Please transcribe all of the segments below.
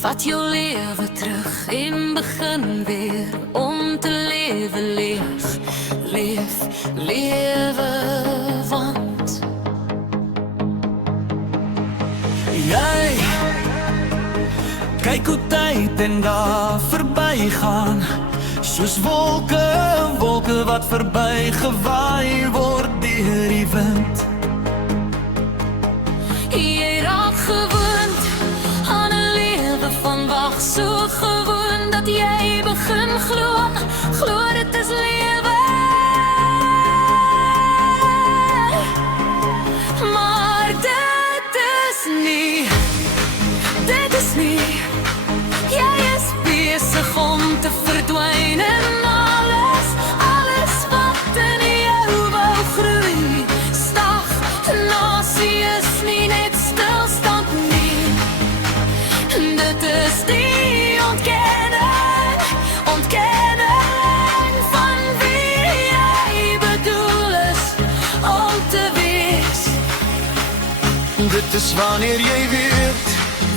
Vat jou lewe terug en begin weer om te lewe, lewe, want jy kyk hoe tyd en daar verby gaan, soos wolke wat verby gewaai word deur die wind. Jy raak gewoond aan 'n lewe van wag, so gewoon dat jy begin glo dit is lewe. Maar dit is nie, jy is besig om te verdwyn en alles wat in jou wou groei, stagnasie is nie net stilstand nie. Dit is die ontkenning van wie jy bedoel is om te wees. Dit is wanneer jy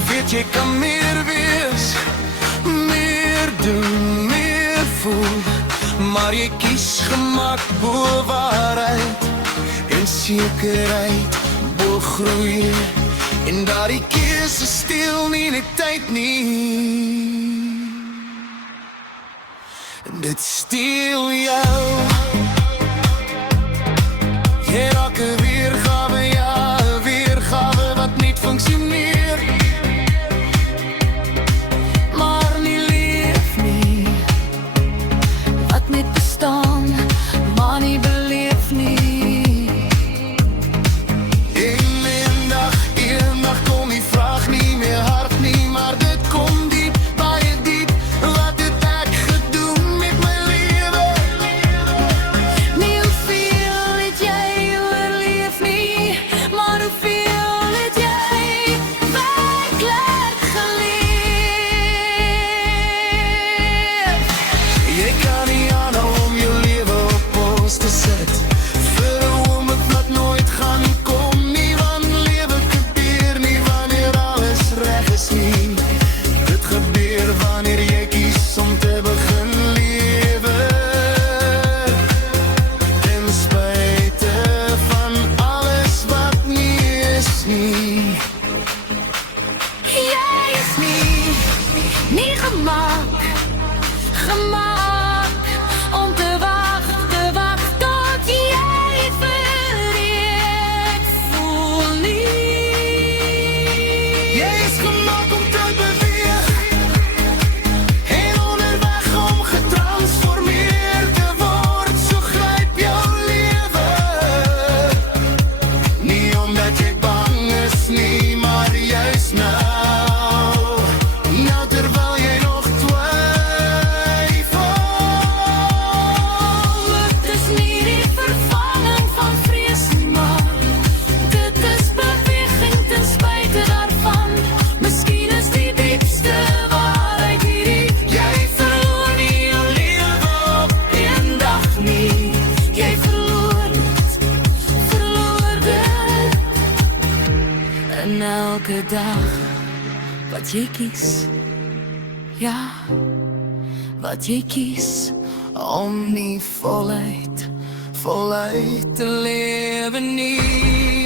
weet jy kan meer wees, meer doen, meer voel, maar jy kies gemak bo waarheid en sekerheid bo groei, en daardie keuse steel nie net tyd nie, dit steel jou. Jy raak 'n weergawe, ja, 'n weergawe wat nie funksioneer, maar nie beleef nie. Eendag kom die vraag nie meer hard nie, maar dit kom diep, baie diep. Wat het ek gedoen met my lewe? Nie hoeveel het jy oorleef nie, maar hoeveel het jy werklik geleef? Jy kan nie aanhou om jou lewe op pos te sit vir 'n oomblik wat nooit gaan kom nie, want lewe gebeur nie wanneer alles reg is nie. Dit gebeur wanneer jy kies om te begin lewe, ten spyte van alles wat nie is nie. Jy is nie gemaak om te wag tot jy verreed voel nie. Jy is gemaak om te beweeg en onderweg om getransformeer te word, so gryp jou lewe. Nie omdat jy bang is nie, maar juist nou terwyl jy nog twyfel. Dit is nie die vervanging van vrees nie, maar dit is beweging ten spyte daarvan. Miskien is die diepste waarheid hierdie: jy verloor nie jou lewe op een dag nie. Jy verloor dit en elke dag wat jy kies, ja, wat jy kies Om nie voluit te lewe nie.